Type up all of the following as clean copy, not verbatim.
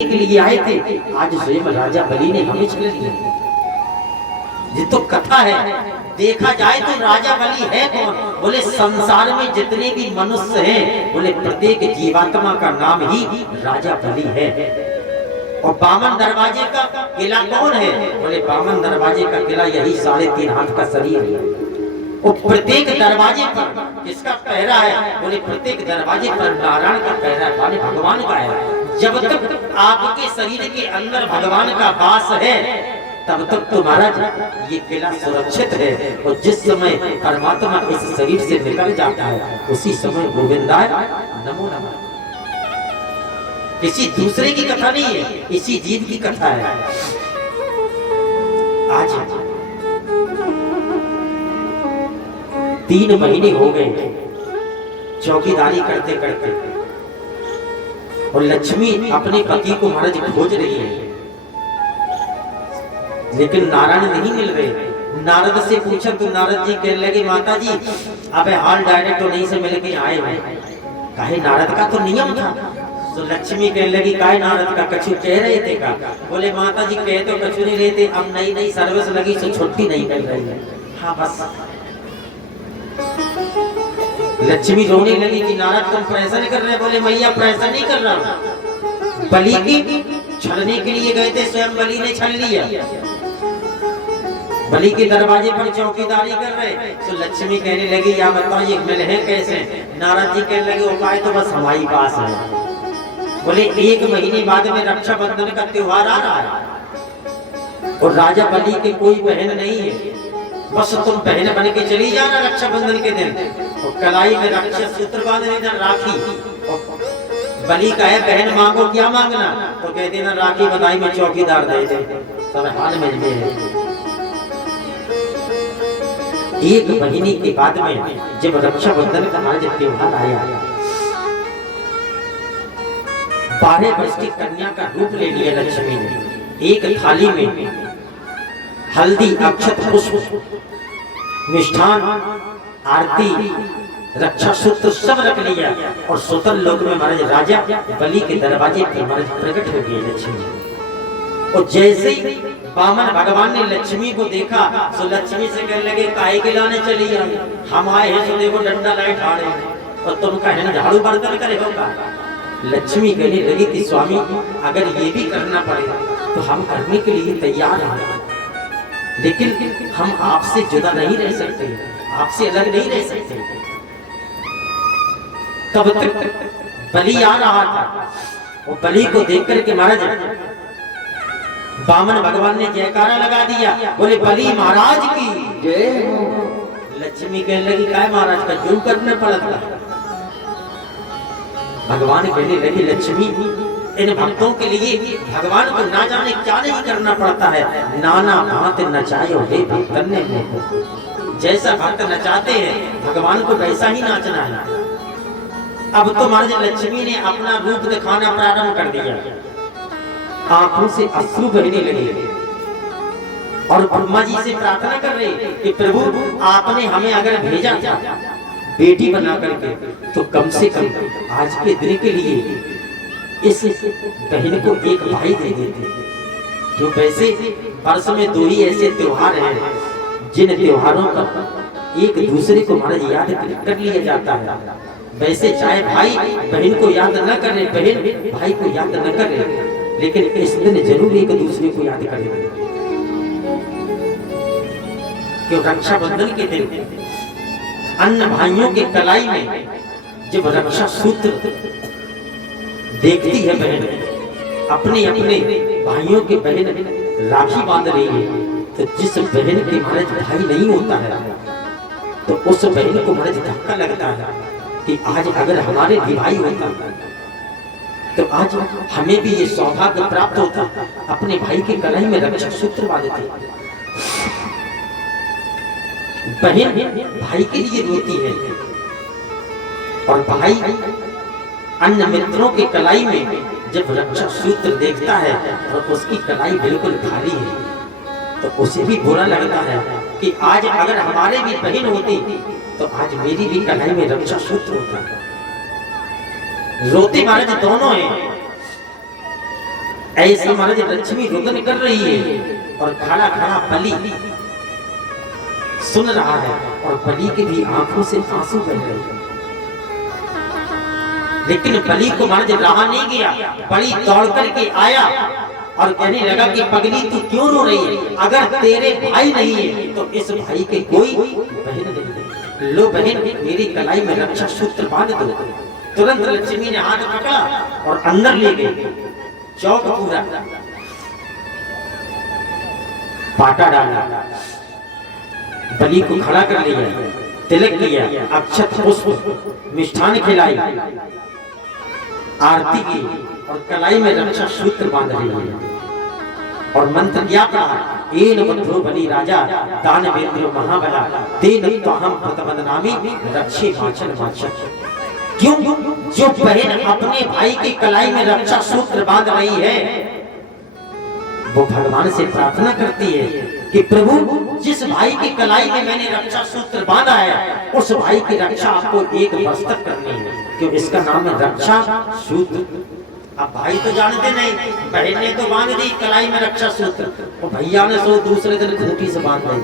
के लिए आए थे, आज स्वयं राजा बलि ने हमें छीन लिया। ये तो कथा है। देखा जाए तो राजा बलि है कौन? बोले संसार में जितने भी मनुष्य हैं, बोले प्रत्येक जीवात्मा का नाम ही राजा बलि है। और बामन दरवाजे का किला कौन है? बोले बामन दरवाजे का किला यही 3.5 हाथ का शरीर है। और प्रत्येक दरवाजे पर किसका पहरा है? बोले प्रत्येक दरवाजे पर नारायण का पहरा है, माने भगवान का है। जब तक आपके शरीर के अंदर भगवान का वास है, तब तक तुम्हारा ये किला सुरक्षित है। और जिस समय परमात्मा इस शरीर से निकल जाता है, उसी समय गोविंदाय नमो नमः। किसी दूसरे की कथा नहीं है, इसी जीव की कथा है। आज 3 महीने हो गए चौकीदारी करते करते, और लक्ष्मी अपने पति को महाराज खोज रही है, लेकिन नारायण नहीं मिल रहे। नारद से पूछा तो नारद जी कहने लगे, माता जी अबे हाल डायरेक्ट तो नहीं से मिल के आए हैं। काहे? नारद का तो नियम था। तो लक्ष्मी कहने लगी, काहे नारद का? कछु कह रहे थे का? बोले माता जी कह तो कछु नहीं रहे थे, अब नई नई सर्विस लगी तो छुट्टी नहीं मिल रही है। हाँ बस। लक्ष्मी रोने लगी कि नारद तुम प्रेशर कर रहे? बोले मैया प्रेशर नहीं कर रहा, बलि की छलने के लिए गए थे, स्वयं बलि ने छल लिया। बलि के दरवाजे पर चौकीदारी कर रहे। तो लक्ष्मी कहने लगी, या बताओ ये मिल है कैसे? नारद जी कहने लगे, उपाय तो बस हमारे पास है। बोले 1 महीने बाद में रक्षाबंधन का त्योहार आ रहा है, और राजा बलि के कोई बहन नहीं है, बस तुम बहन बन के चली जाना रक्षाबंधन के दिन। और कलाई में रक्षा सूत्र बांध देना, राखी। और बलि का है बहन मांगो, क्या मांगना? तो कह देना राखी बधाई में चौकीदार दे दे। सब हाल में है। 1 महीने के बाद में जब रक्षाबंधन का आज त्योहार आया, 12 वर्ष की कन्या का रूप ले लिया लक्ष्मी ने। एक थाली में हल्दी, अक्षत, पुष्प, मिष्ठान, आरती, रक्षा सूत्र सब रख लिया, और सुतल लोक में महाराज राजा बलि के दरवाजे पर महाराज प्रकट हो गए लक्ष्मी। और जैसे ही बामन भगवान ने लक्ष्मी को देखा, तो लक्ष्मी से कहने लगे, काहे के लाने चली आई? हम आए हैं तो देखो डंडा लाए ठाड़े, और तुम कहे झाड़ू बर्तन करे होगा। लक्ष्मी कहने लगी थी, स्वामी अगर ये भी करना पड़ेगा तो हम करने के लिए तैयार हैं, लेकिन हम आपसे जुदा नहीं रह सकते, आपसे अलग नहीं रह सकते। तब तक बलि आ रहा था, और बलि को देख करके महाराज बामन भगवान ने जयकारा लगा दिया। बोले बलि महाराज की जय। लक्ष्मी कहने लगी, काय महाराज का जो करना पड़ा था? भगवान कहने लगे, लक्ष्मी इन भक्तों के लिए भगवान को ना जाने क्या नहीं करना पड़ता है। नाना भांति नचायो हे भक्तन ने। जैसा भक्त नचाते हैं भगवान को वैसा ही नाचना है। अब तो महाराज लक्ष्मी ने अपना रूप दिखाना प्रारंभ कर दिया, आंखों से अश्रु बहने लगे, और ब्रह्मा जी से प्रार्थना कर रहे कि प्रभु आपने हमें अगर भेजा था बेटी बना करके, तो कम से कम आज के दिन के लिए इस बहन को एक भाई दे देते। जो वैसे वर्ष में 2 ही ऐसे त्योहार हैं जिन त्योहारों पर एक दूसरे को महाराज याद कर लिया जाता है। वैसे चाहे भाई बहन को याद न करे, बहन भाई को याद न करे, लेकिन इस दिन जरूर एक दूसरे को याद करें। क्यों? रक्षाबंधन के दिन अन्य भाइयों के कलाई में जब रक्षा सूत्र देखती है बहन, अपने अपने भाइयों के बहन राखी बांध रही है, तो जिस बहन के महाराज भाई नहीं होता है, तो उस बहन को महाराज धक्का लगता है कि आज अगर हमारे भी भाई होता तो आज हमें भी ये सौभाग्य प्राप्त होता, अपने भाई के कलाई में रक्षा सूत्र बांधते। बहन भाई के लिए रोती है, और भाई अन्य मित्रों के कलाई में जब रक्षा सूत्र देखता है और उसकी कलाई बिल्कुल खाली है, तो उसे भी बुरा लगता है कि आज अगर हमारे भी बहन होती तो आज मेरी भी कलाई में रक्षा सूत्र होता। रोते महाराज दोनों हैं, ऐसे महाराज लक्ष्मी रुदन कर रही है और खड़ा खड़ा बलि सुन रहा है और बलि की भी आंखों से आंसू बह रहे हैं। लेकिन बलि को महाराज रहा नहीं गया, बलि दौड़ करके आया और कहने लगा कि पगली तू क्यों रो रही है? अगर तेरे भाई नहीं है तो इस भाई के कोई बहन नहीं है। लो बहन मेरी कलाई में रक्षा सूत्र बांध दो। तुरंत लक्ष्मी ने हाथ पकड़ा और अंदर ले गई, चौक पूरा पाटा डाला, बलि को खड़ा कर लिया, तिलक किया, अक्षत पुष्प मिष्ठान खिलाई, आरती की और कलाई में रक्षा सूत्र बांध रही है और मंत्र क्या कहा? एन बद्धो बलि राजा दानवेंद्र महाबला तेन त्वाहम प्रतवदनामि रक्षे माचन माचन। क्यों? जो बहन अपने भाई की कलाई में रक्षा सूत्र बांध रही है वो भगवान से प्रार्थना करती है कि प्रभु जिस भाई की कलाई में मैंने रक्षा सूत्र बांधा है उस भाई की रक्षा आपको एक वर्ष तक करनी है, क्यों इसका नाम है रक्षा सूत्र। अब भाई तो जानते नहीं, बहन ने तो बांध दी कलाई में रक्षा सूत्र, और भैया ने सो दूसरे दिन खूंटी से बांध दी।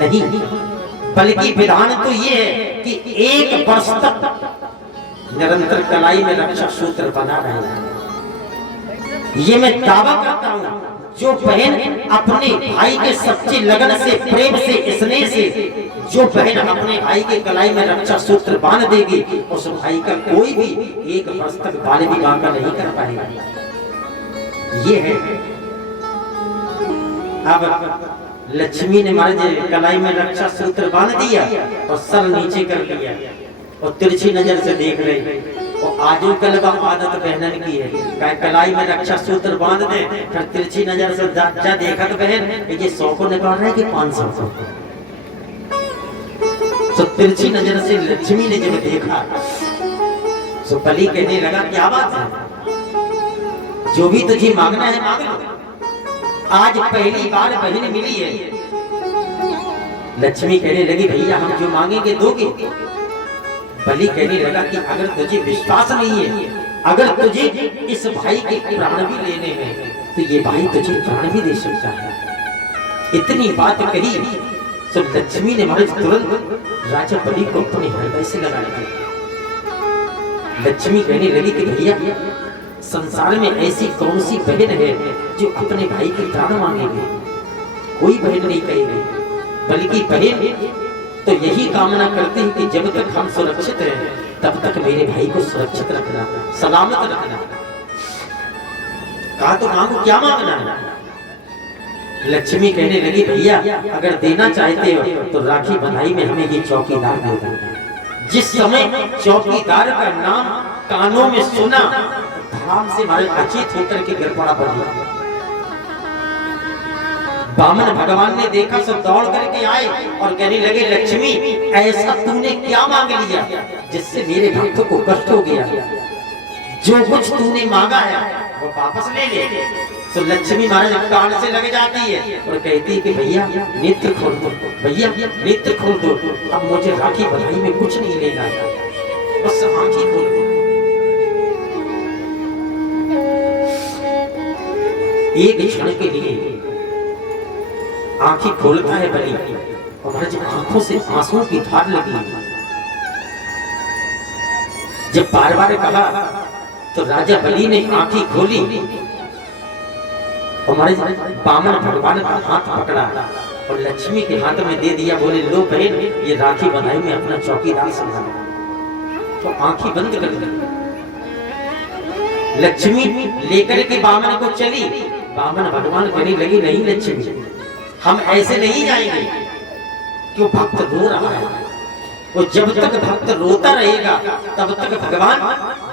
नहीं, बल्कि विधान तो ये है कि एक वर्ष तक निरंतर कलाई में रक्षा सूत्र बना रहे। ये मैं दावा करता हूँ जो बहन अपने भाई के सच्चे लगन से, प्रेम से, स्नेह से जो बहन अपने भाई के कलाई में रक्षा सूत्र बांध देगी उस भाई का कोई भी एक वर्ष तक बाल विवाह का नहीं कर पाएगा। ये है। अब लक्ष्मी ने महाराज कलाई में रक्षा सूत्र बांध दिया और सर नीचे कर लिया और तिरछी नजर से देख रही। और आजो कल का आदत बहनन की है, कलाई में रक्षा सूत्र बांध दे फिर तिरछी नजर से जा देखा तो बहन ये 100 को निकाल रहा है कि 500 को। तो तिरछी नजर से लक्ष्मी ने जब देखा तो बलि कहने लगा क्या बात है, जो भी तुझे मांगना है मांग लो, आज पहली बार बहन मिली है। लक्ष्मी कहने लगी भैया हम जो मांगेंगे दोगे? बलि कहने लगा कि अगर तुझे विश्वास नहीं है, अगर तुझे इस भाई के प्राण भी लेने हैं तो ये भाई तुझे प्राण भी दे सकता है। इतनी बात कही तो लक्ष्मी ने महाराज तुरंत राजा बलि को अपने हृदय से लगा लिया। लक्ष्मी कहने लगी कि भैया संसार में ऐसी कौन सी बहन है जो अपने भाई के प्राण मांगेगी? कोई बहन नहीं कहेगी, बल्कि बहन तो यही कामना करते हैं कि जब तक हम सुरक्षित हैं तब तक मेरे भाई को सुरक्षित रखना, सलामत रखना। कहा तो मांगो, क्या मांगना है? लक्ष्मी कहने लगी भैया अगर देना चाहते हो तो राखी बंधाई में हमें ये चौकीदार दे दो। जिस समय चौकीदार का नाम कानों में सुना धाम से हमारे अचेत होकर के गिर पड़ा बलि। बामन भगवान ने देखा सब दौड़ करके आए और कहने लगे लक्ष्मी ऐसा तूने क्या मांग लिया जिससे मेरे भक्त को कष्ट हो गया? जो कुछ तूने मांगा है वो वापस ले ले। तो लक्ष्मी महाराज कान से लग जाती है और कहती है कि भैया नेत्र खोल दो, भैया नेत्र खोल दो, अब मुझे राखी बधाई में कुछ नहीं लेना है, बस आंखें खोल दो। एक क्षण के लिए आंखें खोलता है बलि और महाराज आंखों से आंसुओं की धार लगी। जब बार बार कहा तो राजा बलि ने आंखें खोली और महाराज बामन भगवान का हाथ पकड़ा और लक्ष्मी के हाथ में दे दिया। बोले लो बहन ये राखी बंधाई में अपना चौकीदार संभालो। तो आंखें बंद कर दी। लक्ष्मी लेकर के बामन को चली। बामन भगवान कहने लगी नहीं लक्ष्मी हम ऐसे नहीं जाएंगे, क्यों भक्त रो रहा है। वो जब तक भक्त रोता रहेगा तब तक भगवान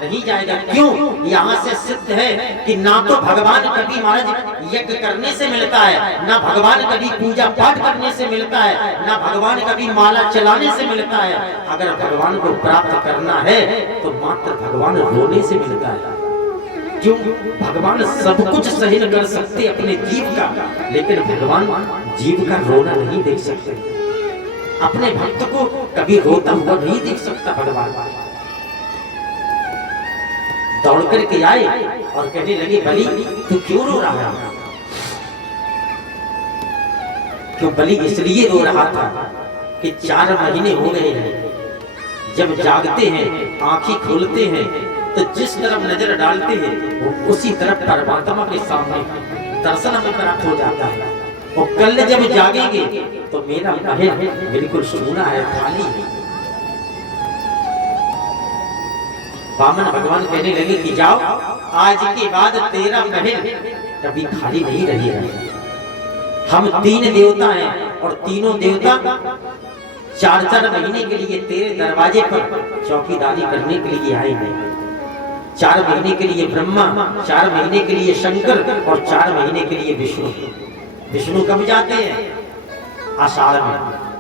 नहीं जाएगा। क्यों? यहाँ से सिद्ध है कि ना तो भगवान कभी महाराज यज्ञ करने से मिलता है, ना भगवान कभी पूजा पाठ करने से मिलता है, ना भगवान कभी माला चलाने से मिलता है। अगर भगवान को प्राप्त करना है तो मात्र भगवान रोने से मिलता है। क्यों? भगवान सब कुछ सहन कर सकते अपने जीव का, लेकिन भगवान जीव का रोना नहीं देख सकते। अपने भक्त को कभी रोता हुआ नहीं देख सकता भगवान। दौड़ करके आए और कहने लगे बलि तू क्यों रो रहा है? क्यों बलि इसलिए रो रहा था कि 4 महीने हो गए हैं, जब जागते हैं आंखें खोलते हैं तो जिस तरफ नजर डालते हैं वो उसी तरफ परमात्मा के सामने दर्शन में प्राप्त हो जाता है। और कल जब जागेंगे तो मेरा महल बिल्कुल सूना है, खाली है। वामन भगवान कहने लगे कि जाओ, आज के बाद तेरा महल कभी खाली नहीं रहेगा। हम 3 देवता हैं और तीनों देवता 4-4 महीने के लिए तेरे दरवाजे पर चौकीदारी करने के लिए आए हैं। 4 महीने के लिए ब्रह्मा, 4 महीने के लिए शंकर और 4 महीने के लिए विष्णु। विष्णु कब जाते हैं? आषाढ़ में।